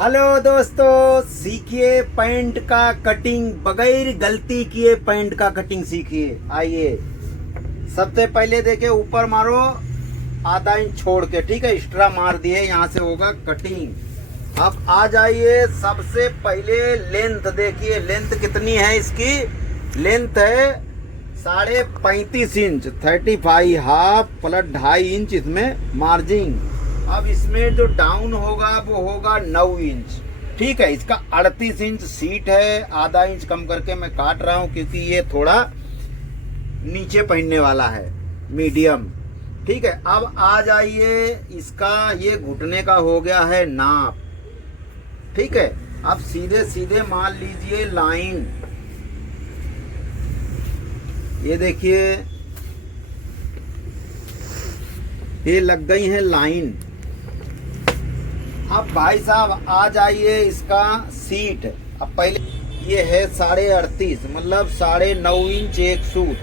Hello दोस्तों, सीखिए pant का कटिंग, बगैर गलती किए पैंट का कटिंग सीखिए। आइए, सबसे पहले देखिए ऊपर मारो आधा इंच छोड़ के, ठीक है, एक्स्ट्रा मार दिए, यहाँ से होगा कटिंग। अब आ जाइए, सबसे पहले लेंथ देखिए, लेंथ कितनी है इसकी। लेंथ है 35.5 इंच, 35 हाफ प्लस 2.5 इंच इसमें मार्जिन। अब इसमें जो डाउन होगा वो होगा 9 इंच, ठीक है। इसका 38 इंच सीट है, आधा इंच कम करके मैं काट रहा हूँ क्योंकि ये थोड़ा नीचे पहनने वाला है, मीडियम, ठीक है। अब आ जाइए, इसका ये घुटने का हो गया है नाप, ठीक है। अब सीधे सीधे मान लीजिए लाइन, ये देखिए ये लग गई है लाइन। अब भाई साहब आ जाइए, इसका सीट, अब पहले ये है 38.5 मतलब 9.5 इंच एक सूट,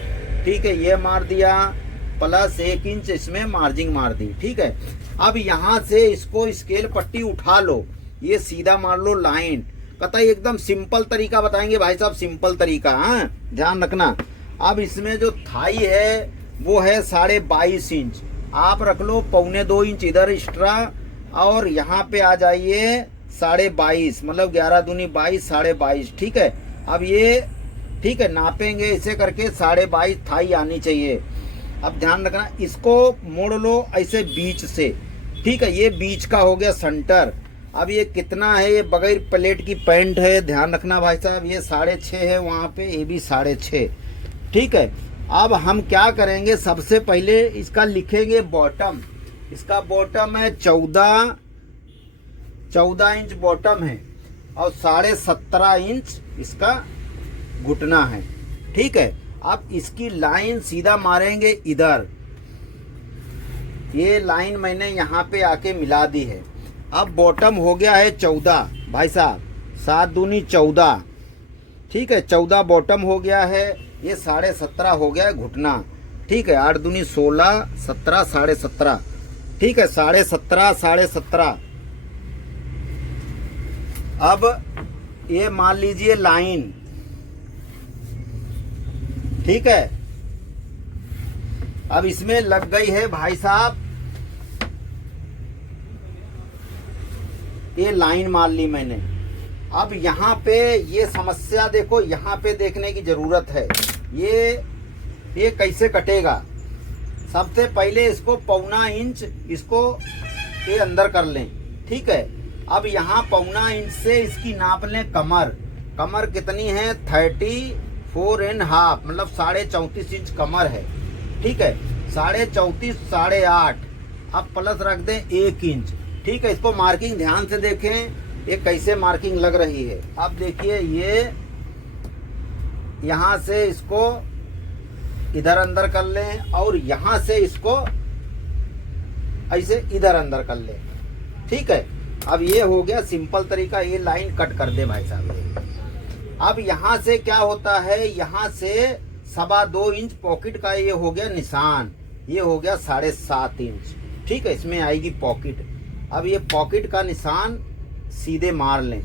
ठीक है, ये मार दिया प्लस 1 इंच इसमें मार्जिंग मार दी, ठीक है। अब यहाँ से इसको स्केल पट्टी उठा लो, ये सीधा मार लो लाइन। कतई एकदम सिंपल तरीका बताएंगे भाई साहब, सिंपल तरीका, हाँ ध्यान रखना। अब इसमें जो थाई है वो है 22.5 इंच, आप रख लो 1.25 इंच इधर एक्स्ट्रा, और यहाँ पे आ जाइए 22.5 मतलब 11 दूनी 22, 22.5, ठीक है। अब ये ठीक है, नापेंगे इसे करके 22.5 थाई आनी चाहिए। अब ध्यान रखना, इसको मोड़ लो ऐसे बीच से, ठीक है, ये बीच का हो गया सेंटर। अब ये कितना है, ये बगैर प्लेट की पैंट है, ध्यान रखना भाई साहब, ये 6.5 है वहाँ पे, ये भी 6.5, ठीक है। अब हम क्या करेंगे, सबसे पहले इसका लिखेंगे बॉटम। इसका बॉटम है 14 इंच बॉटम है, और 17.5 इंच इसका घुटना है, ठीक है। अब इसकी लाइन सीधा मारेंगे इधर, ये लाइन मैंने यहाँ पे आके मिला दी है। अब बॉटम हो गया है 14 भाई साहब, 7 दूनी 14, ठीक है, 14 बॉटम हो गया है। ये 17.5 हो गया है घुटना, ठीक है, 8 दूनी 16, 17, 17.5, ठीक है, 17.5। अब ये मान लीजिए लाइन, ठीक है। अब इसमें लग गई है भाई साहब, ये लाइन मान ली मैंने। अब यहाँ पे ये समस्या देखो, यहाँ पे देखने की जरूरत है, ये कैसे कटेगा। सबसे पहले इसको 1.25 इंच इसको ये अंदर कर लें, ठीक है। अब यहाँ 1.25 इंच से इसकी नाप लें कमर। कमर कितनी है, 34.5 मतलब 34.5 इंच कमर है, ठीक है, 34.5, 8.5। अब प्लस रख दें 1 इंच, ठीक है। इसको मार्किंग ध्यान से देखें, ये कैसे मार्किंग लग रही है। अब देखिए, ये यहाँ से इसको इधर अंदर कर लें, और यहाँ से इसको ऐसे इधर अंदर कर लें, ठीक है। अब ये हो गया सिंपल तरीका, ये लाइन कट कर दे भाई साहब। अब यहाँ से क्या होता है, यहाँ से 2.25 इंच पॉकेट का ये हो गया निशान, ये हो गया 7.5 इंच, ठीक है, इसमें आएगी पॉकेट। अब ये पॉकेट का निशान सीधे मार लें,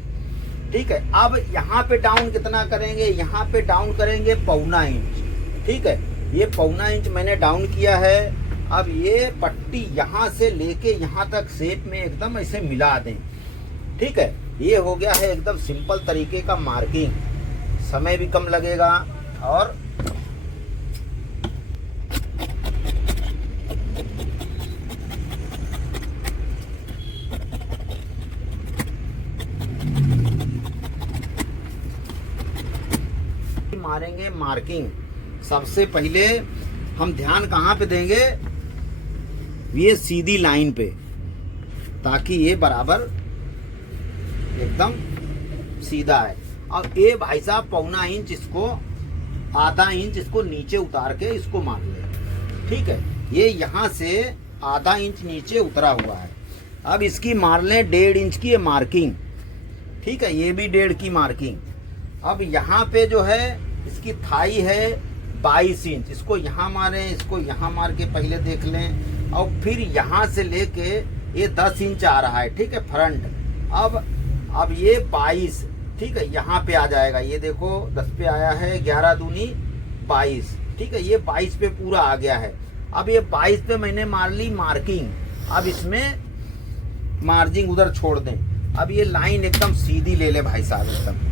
ठीक है। अब यहाँ पे डाउन कितना करेंगे, यहाँ पे डाउन करेंगे 1.25 इंच, ठीक है, ये 1.25 इंच मैंने डाउन किया है। अब ये पट्टी यहाँ से लेके यहाँ तक शेप में एकदम ऐसे मिला दें, ठीक है। ये हो गया है एकदम सिंपल तरीके का मार्किंग, समय भी कम लगेगा, और मारेंगे मार्किंग। सबसे पहले हम ध्यान कहाँ पे देंगे, ये सीधी लाइन पे, ताकि ये बराबर एकदम सीधा है। अब ये भाई साहब 1.25 इंच इसको, आधा इंच इसको नीचे उतार के इसको मार ले, ठीक है। ये यहाँ से आधा इंच नीचे उतरा हुआ है। अब इसकी मार लें 1.5 इंच की मार्किंग, ठीक है, ये भी 1.5 की मार्किंग। अब यहाँ पे जो है इसकी थाई है 22 इंच, इसको यहाँ मारें, इसको यहाँ मार के पहले देख लें, और फिर यहाँ से लेके ये 10 इंच आ रहा है, ठीक है, फ्रंट। अब अब ये 22, ठीक है, यहाँ पे आ जाएगा। ये देखो 10 पे आया है, 11 दूनी 22, ठीक है, ये 22 पे पूरा आ गया है। अब ये 22 पे मैंने मार ली मार्किंग। अब इसमें मार्जिन उधर छोड़ दें। अब ये लाइन एकदम सीधी ले ले भाई साहब एकदम।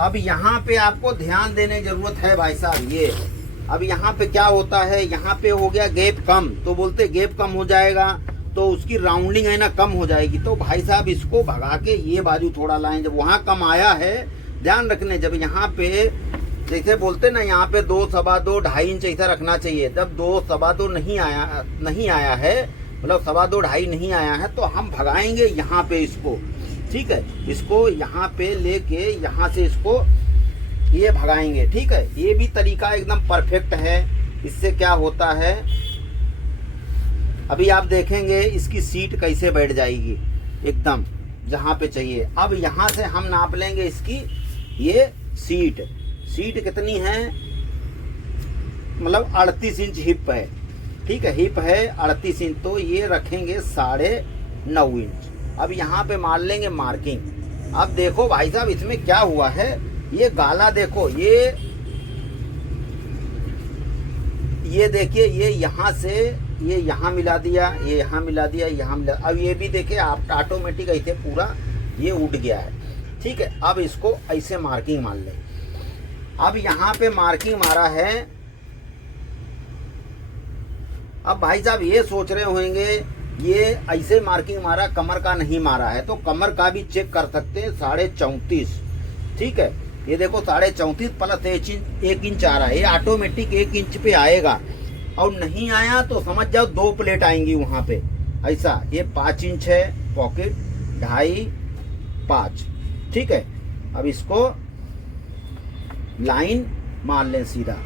अब यहाँ पे आपको ध्यान देने की जरूरत है भाई साहब। ये अब यहाँ पे क्या होता है, यहाँ पे हो गया गैप कम, तो बोलते गैप कम हो जाएगा तो उसकी राउंडिंग है ना कम हो जाएगी। तो भाई साहब इसको भगा के ये बाजू थोड़ा लाएं। जब वहाँ कम आया है, ध्यान रखने, जब यहाँ पे जैसे बोलते ना यहाँ पे 2, सवा 2, 2.5 इंच ऐसा रखना चाहिए। जब 2, सवा 2 नहीं आया है, मतलब सवा 2, 2.5 नहीं आया है, तो हम भगाएंगे यहाँ पे इसको, ठीक है, इसको यहाँ पे लेके यहाँ से इसको ये भगाएंगे, ठीक है। ये भी तरीका एकदम परफेक्ट है। इससे क्या होता है, अभी आप देखेंगे इसकी सीट कैसे बैठ जाएगी एकदम जहाँ पे चाहिए। अब यहाँ से हम नाप लेंगे इसकी ये सीट कितनी है, मतलब 38 इंच हिप है, ठीक है, हिप है 38 इंच, तो ये रखेंगे 9.5 इंच। अब यहाँ पे मार लेंगे मार्किंग। अब देखो भाई साहब इसमें क्या हुआ है, ये गाला देखो, ये देखिए, ये यहाँ से ये यहाँ मिला दिया, ये यहाँ मिला दिया, यहाँ मिला। अब ये भी देखिए आप ऑटोमेटिक ऐसे पूरा ये उठ गया है, ठीक है। अब इसको ऐसे मार्किंग मार ले। अब यहाँ पे मार्किंग मारा है। अब भाई साहब ये सोच रहे होंगे ये ऐसे मार्किंग मारा, कमर का नहीं मारा है, तो कमर का भी चेक कर सकते हैं, 34.5, ठीक है। ये देखो 34.5 प्लस 1 इंच आ रहा है, ये ऑटोमेटिक 1 इंच पे आएगा। और नहीं आया तो समझ जाओ 2 प्लेट आएंगी वहां पे ऐसा। ये 5 इंच है पॉकेट, 2.5, 5, ठीक है। अब इसको लाइन मार लें सीधा,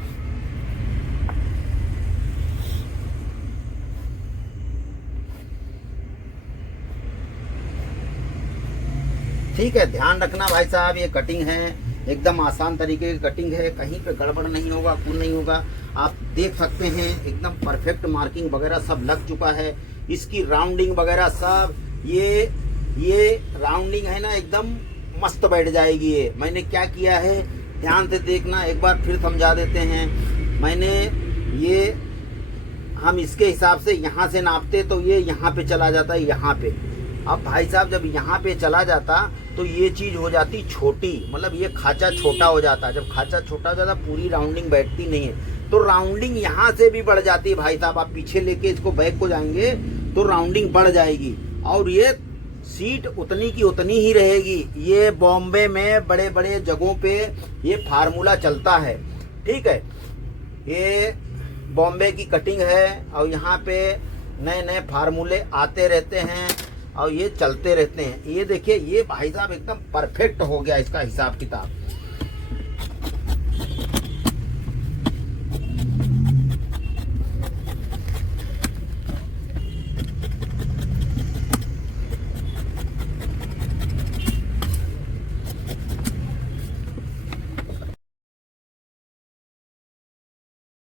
ठीक है। ध्यान रखना भाई साहब, ये कटिंग है एकदम आसान तरीके की कटिंग है, कहीं पे गड़बड़ नहीं होगा, कुछ नहीं होगा। आप देख सकते हैं एकदम परफेक्ट मार्किंग वगैरह सब लग चुका है। इसकी राउंडिंग वगैरह सब ये राउंडिंग है ना एकदम मस्त बैठ जाएगी। ये मैंने क्या किया है ध्यान से देखना, एक बार फिर समझा देते हैं। मैंने ये हम इसके हिसाब से यहाँ से नापते तो ये यहाँ पे चला जाता है, यहाँ पे। अब भाई साहब जब यहाँ पे चला जाता तो ये चीज़ हो जाती छोटी, मतलब ये खाचा छोटा हो जाता। जब खाचा छोटा हो जाता पूरी राउंडिंग बैठती नहीं है, तो राउंडिंग यहाँ से भी बढ़ जाती है भाई साहब। आप पीछे लेके इसको बैक को जाएंगे तो राउंडिंग बढ़ जाएगी और ये सीट उतनी की उतनी ही रहेगी। ये बॉम्बे में बड़े बड़े जगहों पे ये फार्मूला चलता है, ठीक है। ये बॉम्बे की कटिंग है और यहाँ पे नए नए फार्मूले आते रहते हैं और ये चलते रहते हैं। ये देखिए ये भाई साहब एकदम परफेक्ट हो गया इसका हिसाब किताब।